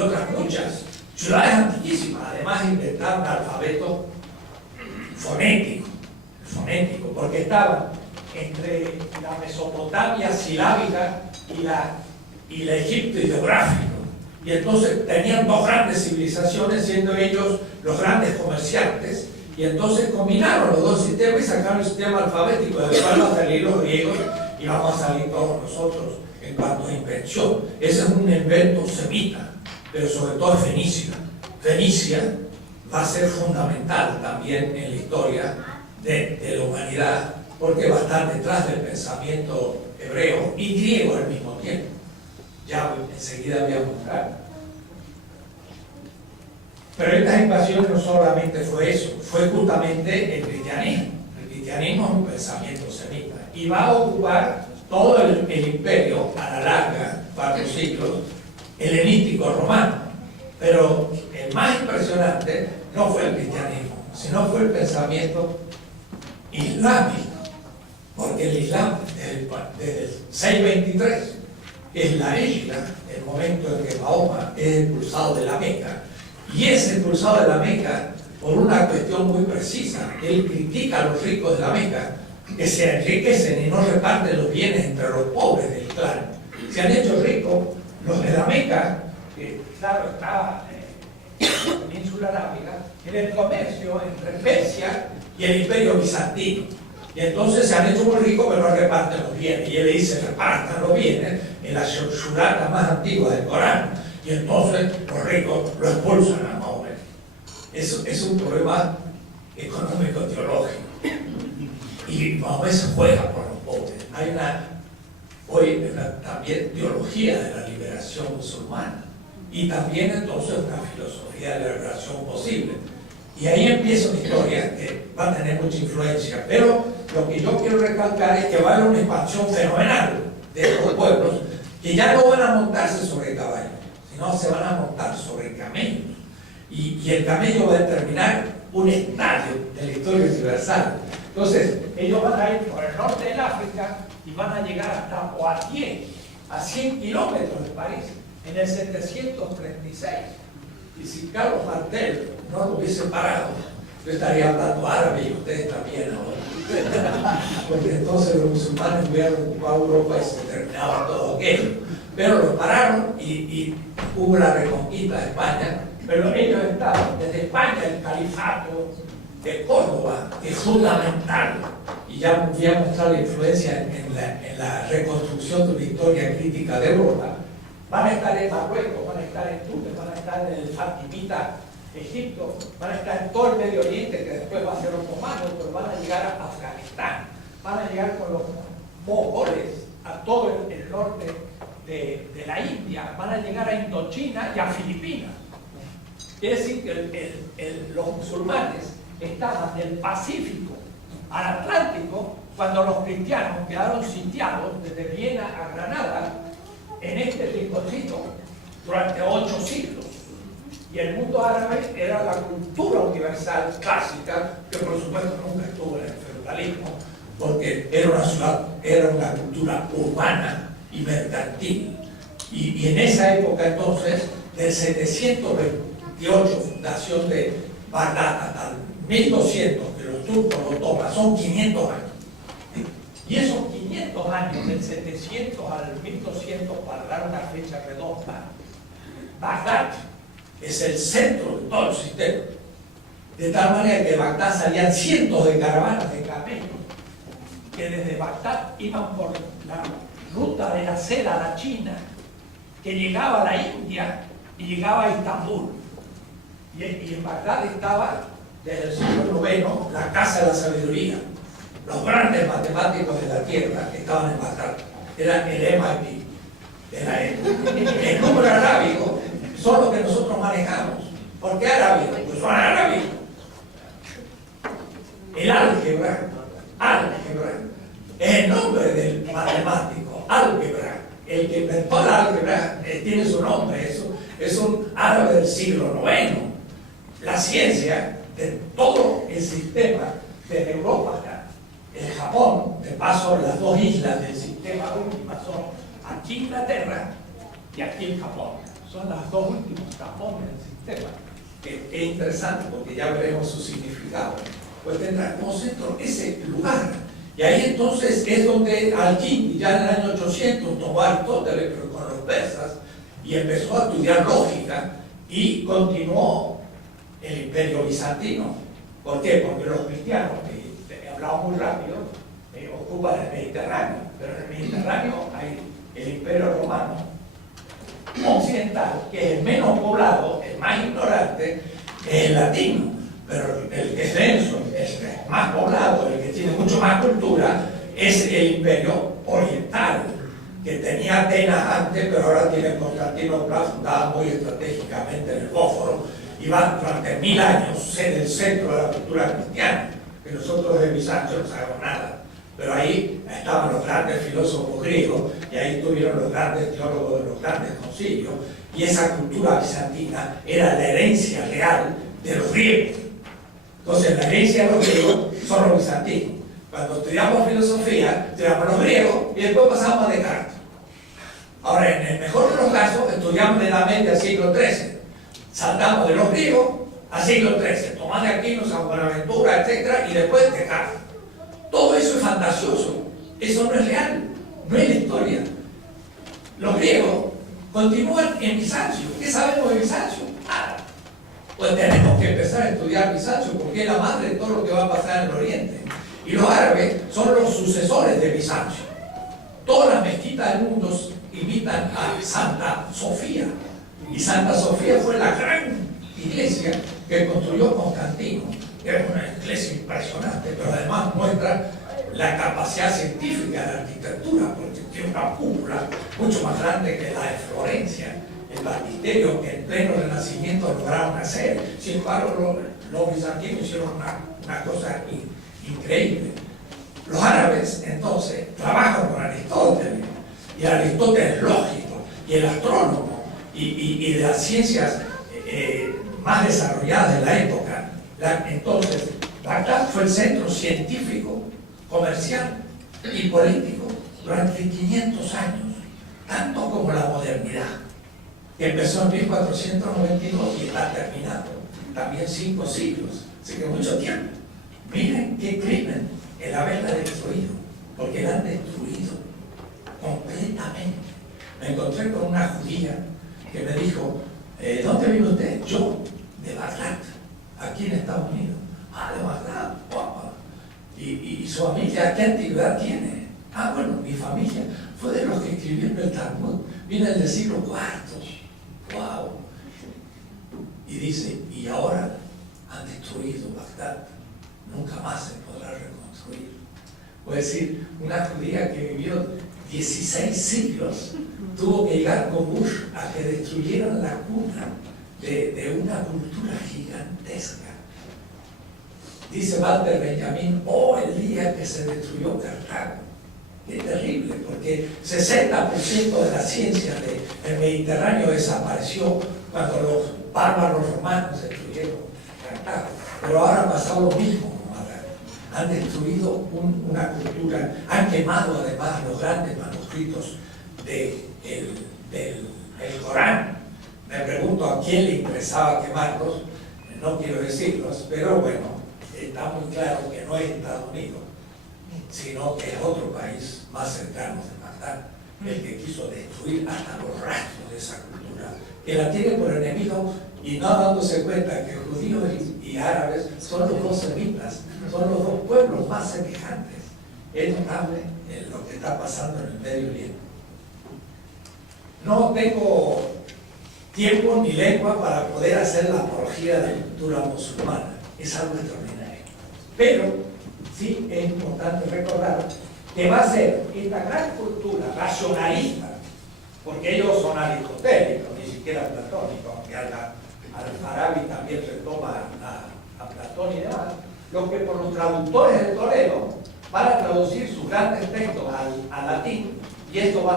otras muchas ciudades antiquísimas. Además inventaron alfabeto fonético, porque estaban entre la Mesopotamia silábica y la Egipto ideográfico. Y entonces tenían dos grandes civilizaciones, siendo ellos los grandes comerciantes, y entonces combinaron los dos sistemas y sacaron el sistema alfabético, del cual van a salir los griegos y vamos a salir todos nosotros en cuanto a invención. Ese es un invento semita, pero sobre todo fenicia. Fenicia va a ser fundamental también en la historia de la humanidad, porque va a estar detrás del pensamiento hebreo y griego al mismo tiempo. Ya enseguida voy a mostrar. Pero estas invasiones no solamente fue eso, fue justamente el cristianismo. El cristianismo es un pensamiento semita y va a ocupar todo el imperio a la larga, 4 siglos, helenístico romano. Pero el más impresionante no fue el cristianismo, sino fue el pensamiento islámico, porque el Islam desde el 623 es la hijra, el momento en que Mahoma es expulsado de la Meca, y es expulsado de la Meca por una cuestión muy precisa. Él critica a los ricos de la Meca, que se enriquecen y no reparten los bienes entre los pobres del clan. Se han hecho ricos los de la Meca, que claro está en la península arábiga, en el comercio entre Persia y el imperio bizantino. Y entonces se han hecho muy ricos, pero no reparten los bienes. Y él le dice, repartan los bienes en la shurata más antigua del Corán. Y entonces los ricos lo expulsan a Mahoma. Eso es un problema económico-teológico. Y Mahoma se juega por los pobres. Hay también teología de la liberación musulmana. Y también entonces una filosofía de la liberación posible. Y ahí empieza una historia que va a tener mucha influencia. Pero lo que yo quiero recalcar es que va a haber una expansión fenomenal de estos pueblos que ya no van a montarse sobre caballos, sino se van a montar sobre camellos. Y el camello va a determinar un estadio de la historia universal. Entonces, ellos van a ir por el norte del África y van a llegar hasta Poitiers, a 100 kilómetros de París, en el 736. Y si Carlos Martel no lo hubiese parado, yo estaría hablando árabe y ustedes también ahora. Porque entonces los musulmanes hubieran ocupado Europa y se terminaba todo aquello. Pero lo pararon y hubo la reconquista de España. Pero ellos estaban desde España, el califato de Córdoba, que es fundamental. Y ya voy a mostrar la influencia en la reconstrucción de una historia crítica de Europa. Van a estar en Marruecos, van a estar en Túnez, van a estar en el Fatimita Egipto, van a estar en todo el Medio Oriente, que después va a ser otomano, pero van a llegar a Afganistán, van a llegar con los mongoles a todo el norte de la India, van a llegar a Indochina y a Filipinas. Quiere decir que los musulmanes estaban del Pacífico al Atlántico cuando los cristianos quedaron sitiados desde Viena a Granada en este rinconcito durante 8 siglos. Y el mundo árabe era la cultura universal clásica, que por supuesto nunca estuvo en el feudalismo, porque era una cultura urbana y mercantil. Y en esa época entonces, del 728, fundación de Bagdad, hasta 1200, que los turcos lo toman, son 500 años. Y esos 500 años, del 700 al 1200, para dar una fecha redonda, Bagdad es el centro de todo el sistema. De tal manera que de Bagdad salían cientos de caravanas de camellos que desde Bagdad iban por la ruta de la seda a la China, que llegaba a la India y llegaba a Estambul. Y en Bagdad estaba, desde el siglo IX, la Casa de la Sabiduría. Los grandes matemáticos de la Tierra estaban en Bagdad. Era el MIT de la época. El número arábigo son los que nosotros manejamos. ¿Por qué arábigo? Pues son arábigos. El álgebra es el nombre del matemático, álgebra. El que inventó el álgebra tiene su nombre, es un árabe del siglo IX. La ciencia de todo el sistema, desde Europa hasta el Japón, de paso las dos islas del sistema última son aquí Inglaterra y aquí el Japón. son los dos últimos tapones del sistema. Es interesante porque ya veremos su significado. Pues tendrá como centro ese lugar. Y ahí entonces es donde Al-Kindi, ya en el año 800, tomó Aristóteles, pero con los persas, y empezó a estudiar lógica y continuó el Imperio Bizantino. ¿Por qué? Porque los cristianos, que he hablado muy rápido, ocupan el Mediterráneo, pero en el Mediterráneo hay el Imperio Romano occidental, que es el menos poblado, el más ignorante, es el latino, pero el que es denso, el más poblado, el que tiene mucho más cultura, es el Imperio Oriental, que tenía Atenas antes, pero ahora tiene Constantinopla, fundada muy estratégicamente en el Bósforo, y va durante 1000 años ser el centro de la cultura cristiana, que nosotros de Bizancio no sabemos nada. Pero ahí estaban los grandes filósofos griegos, y ahí estuvieron los grandes teólogos de los grandes concilios, y esa cultura bizantina era la herencia real de los griegos. Entonces, la herencia de los griegos son los bizantinos. Cuando estudiamos filosofía, estudiamos los griegos y después pasamos a Descartes. Ahora, en el mejor de los casos, estudiamos la Edad Media al siglo XIII. Saltamos de los griegos al siglo XIII, Tomás de Aquino, San Buenaventura, etc., y después Descartes. Todo eso es fantasioso, eso no es real, no es la historia. Los griegos continúan en Bizancio. ¿Qué sabemos de Bizancio? Nada. Pues tenemos que empezar a estudiar Bizancio porque es la madre de todo lo que va a pasar en el Oriente. Y los árabes son los sucesores de Bizancio. Todas las mezquitas del mundo imitan a Santa Sofía. Y Santa Sofía fue la gran iglesia que construyó Constantino. Es una iglesia impresionante, pero además muestra la capacidad científica de la arquitectura, porque tiene una cúpula mucho más grande que la de Florencia, el baptisterio que en pleno Renacimiento lograron hacer. Sin embargo, los bizantinos hicieron una cosa increíble. Los árabes, entonces, trabajan con Aristóteles, y Aristóteles es lógico, y el astrónomo, y de las ciencias más desarrolladas de la época. Entonces, Bagdad fue el centro científico, comercial y político durante 500 años, tanto como la modernidad, que empezó en 1492 y está terminando, también 5 siglos, así que mucho tiempo. Miren qué crimen el haberla destruido, porque la han destruido completamente. Me encontré con una judía que me dijo, ¿dónde vive usted? Yo, de Bagdad, aquí en Estados Unidos. Ah, de Bagdad, guapa. ¿Y su familia qué antigüedad tiene? Ah, bueno, mi familia fue de los que escribieron el Talmud, viene del siglo IV. ¡Wow! Y dice, y ahora han destruido Bagdad, nunca más se podrá reconstruir. Puede decir, una judía que vivió 16 siglos tuvo que llegar con Bush a que destruyeran la cuna de una cultura gigantesca. Dice Walter Benjamin, el día que se destruyó Cartago. Qué terrible, porque 60% de la ciencia del Mediterráneo desapareció cuando los bárbaros romanos destruyeron Cartago. Pero ahora ha pasado lo mismo. Han destruido una cultura, han quemado además los grandes manuscritos del Corán. Me pregunto a quién le interesaba quemarlos, no quiero decirlos, pero bueno, está muy claro que no es Estados Unidos, sino que es otro país más cercano de Bagdad, el que quiso destruir hasta los rastros de esa cultura, que la tiene por enemigo y no dándose cuenta que judíos y árabes son los dos semitas, son los dos pueblos más semejantes. Es notable lo que está pasando en el Medio Oriente. No tengo tiempo ni lengua para poder hacer la apología de la cultura musulmana, es algo extraordinario. Pero sí es importante recordar que va a ser esta gran cultura racionalista, porque ellos son aristotélicos, ni siquiera platónicos, aunque Al-Farabi también retoma a Platón y demás, lo que por los traductores de Toledo van a traducir sus grandes textos al latín, y esto va